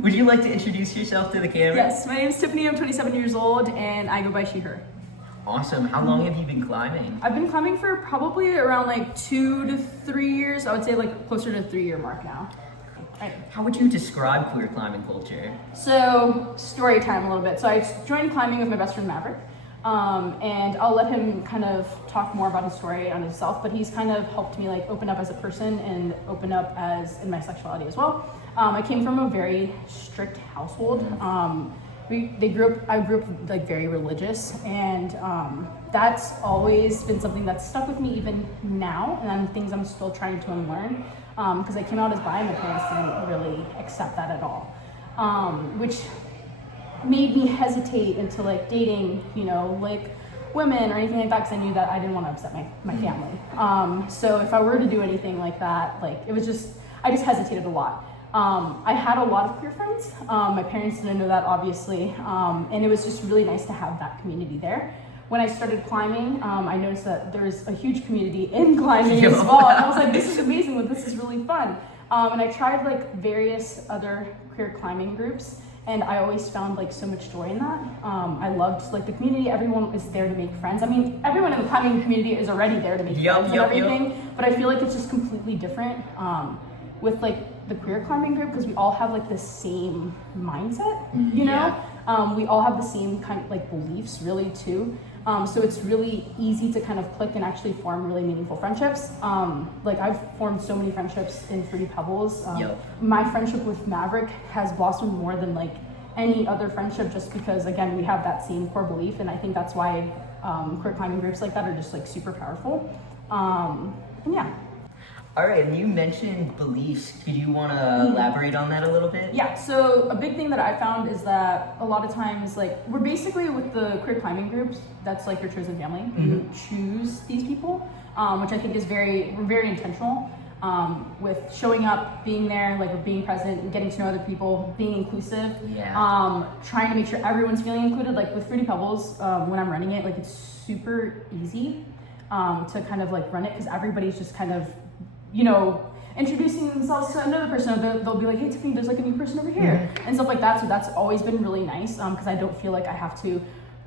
Would you like to introduce yourself to the camera? Yes, my name is Tiffany. I'm 27 years old, and I go by she, her. Awesome. How long have you been climbing? I've been climbing for probably around like 2 to 3 years. I would say like closer to the 3-year mark now. Right. How would you describe queer climbing culture? So, story time a little bit. So I joined climbing with my best friend Maverick. And I'll let him kind of talk more about his story on himself, but he's kind of helped me like open up as a person and open up as in my sexuality as well. I came from a very strict household. I grew up like very religious, and that's always been something that's stuck with me even now, and things I'm still trying to unlearn, because I came out as bi and my parents didn't really accept that at all, which made me hesitate into like dating, like women or anything like that, because I knew that I didn't want to upset my family. So if I were to do anything like that, like I just hesitated a lot. I had a lot of queer friends. My parents didn't know that, obviously, and it was just really nice to have that community there. When I started climbing, I noticed that there's a huge community in climbing as well, and I was like, this is amazing, this is really fun. And I tried like various other queer climbing groups, and I always found like so much joy in that. I loved like the community. Everyone is there to make friends. I mean, everyone in the climbing community is already there to make friends and everything, but I feel like it's just completely different with like the queer climbing group, because we all have like the same mindset, you know? We all have the same kind of like beliefs really too. So it's really easy to kind of click and actually form really meaningful friendships. Like I've formed so many friendships in Fruity Pebbles. My friendship with Maverick has blossomed more than like any other friendship, just because again, we have that same core belief. And I think that's why queer climbing groups like that are just like super powerful. And yeah. All right, and you mentioned beliefs. Could you want to elaborate on that a little bit? Yeah, so a big thing that I found is that a lot of times, like, we're basically with the queer climbing groups, that's like your chosen family. You choose these people, which I think is very intentional with showing up, being there, like being present, getting to know other people, being inclusive, trying to make sure everyone's feeling included. Like with Fruity Pebbles, when I'm running it, like it's super easy to kind of like run it, because everybody's just kind of introducing themselves to another person. They'll be like, hey Tiffany, there's like a new person over here, and stuff like that. So that's always been really nice, because I don't feel like I have to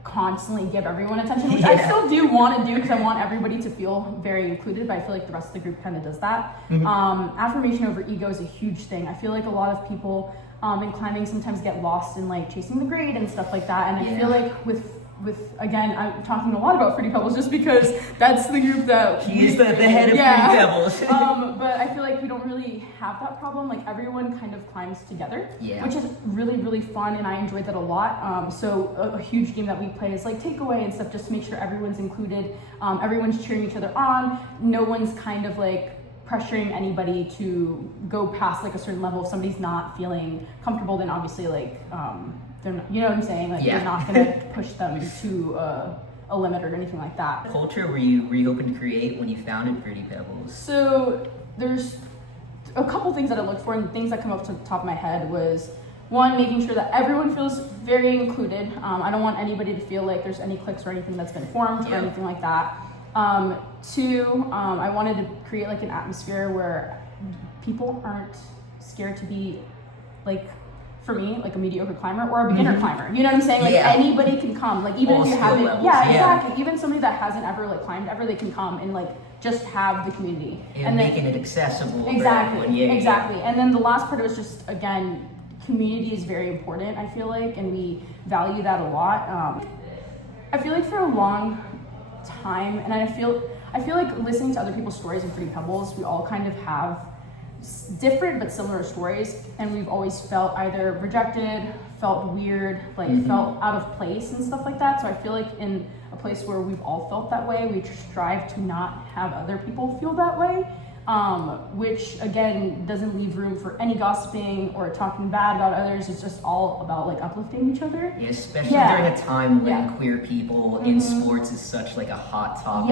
constantly give everyone attention, which I still do want to do, because I want everybody to feel very included, but I feel like the rest of the group kind of does that. Affirmation over ego is a huge thing. I feel like a lot of people in climbing sometimes get lost in like chasing the grade and stuff like that, and I feel like with again, I'm talking a lot about Fruity Pebbles just because that's the group that He's the head of Fruity Pebbles. But I feel like we don't really have that problem. Like everyone kind of climbs together, which is really, really fun, and I enjoyed that a lot. So a huge game that we play is like takeaway and stuff, just to make sure everyone's included. Everyone's cheering each other on. No one's kind of like pressuring anybody to go past like a certain level. If somebody's not feeling comfortable, then obviously like they're not, you know what I'm saying? Like you're not gonna push them to a limit or anything like that. What culture were you hoping to create when you founded Fruity Pebbles? So there's a couple things that I looked for, and things that come up to the top of my head was, one, making sure that everyone feels very included. I don't want anybody to feel like there's any cliques or anything that's been formed or anything like that. Two, I wanted to create like an atmosphere where people aren't scared to be like, for me, like a mediocre climber or a beginner climber. You know what I'm saying? Like anybody can come. Like even if you haven't, exactly. Even somebody that hasn't ever like climbed ever, they can come and like just have the community and making it accessible. Exactly. And then the last part was just, again, community is very important, I feel like, and we value that a lot. I feel like for a long time, and I feel like listening to other people's stories in Fruity Pebbles, we all kind of have different but similar stories, and we've always felt either rejected, felt weird, like felt out of place and stuff like that. So I feel like in a place where we've all felt that way, we strive to not have other people feel that way, which again doesn't leave room for any gossiping or talking bad about others. It's just all about like uplifting each other. Yeah, especially during a time when queer people in sports is such like a hot topic.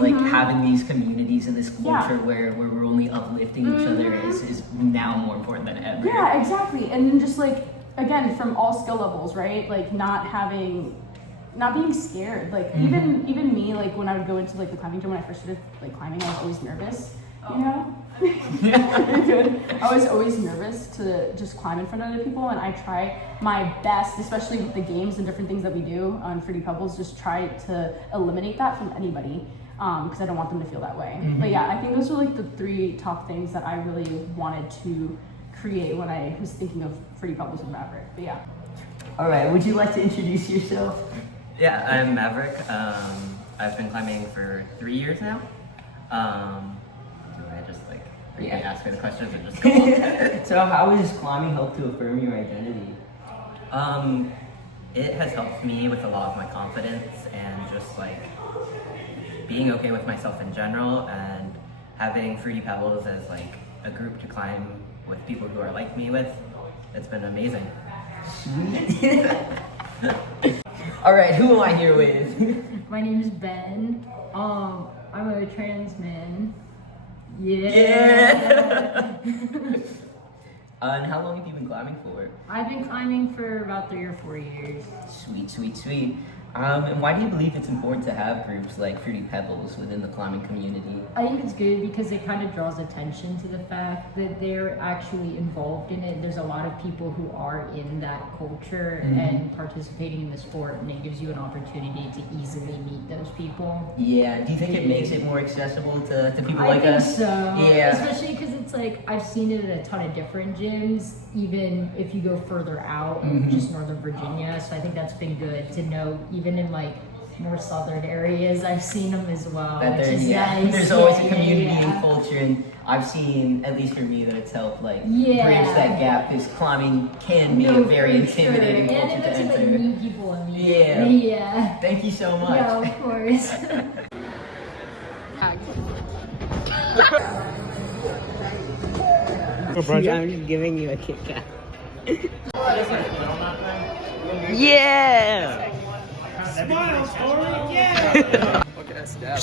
Like having these communities in this culture where we're only uplifting each other is now more important than ever. Yeah, exactly. And then just like, again, from all skill levels, right? Like not being scared. Like even me, like when I would go into like the climbing gym when I first started like climbing, I was always nervous, you know? You're good. I was always nervous to just climb in front of other people, and I try my best, especially with the games and different things that we do on Fruity Pebbles, just try to eliminate that from anybody, because I don't want them to feel that way. But yeah, I think those are like the 3 top things that I really wanted to create when I was thinking of Fruity Pebbles with Maverick. But yeah. All right, would you like to introduce yourself? Yeah, I'm Maverick. I've been climbing for 3 years now. Do I just like ask her the questions or just go on? So how has climbing helped to affirm your identity? It has helped me with a lot of my confidence and just like being okay with myself in general, and having Fruity Pebbles as like a group to climb with people who are like me with. It's been amazing. Sweet. All right, who am I here with? My name is Ben. I'm a trans man. Yeah. And how long have you been climbing for? I've been climbing for about 3 or 4 years. Sweet, sweet, sweet. And why do you believe it's important to have groups like Fruity Pebbles within the climbing community? I think it's good because it kind of draws attention to the fact that they're actually involved in it. There's a lot of people who are in that culture and participating in the sport, and it gives you an opportunity to easily meet those people. Yeah, do you think it makes it more accessible to people like I us? think so. Yeah. Especially because it's like, I've seen it at a ton of different gyms, even if you go further out, just Northern Virginia. So I think that's been good to know, even in like more southern areas, I've seen them as well. That which is nice. There's always a community and culture, and I've seen, at least for me, that it's helped like bridge that gap, because climbing can be a very intimidating culture and to it enter. makes you like meet people immediately. Yeah. Thank you so much. Yeah, of course. I'm just giving you a Kit Kat. Yeah! Smile, Tori! Yeah! Look at that step.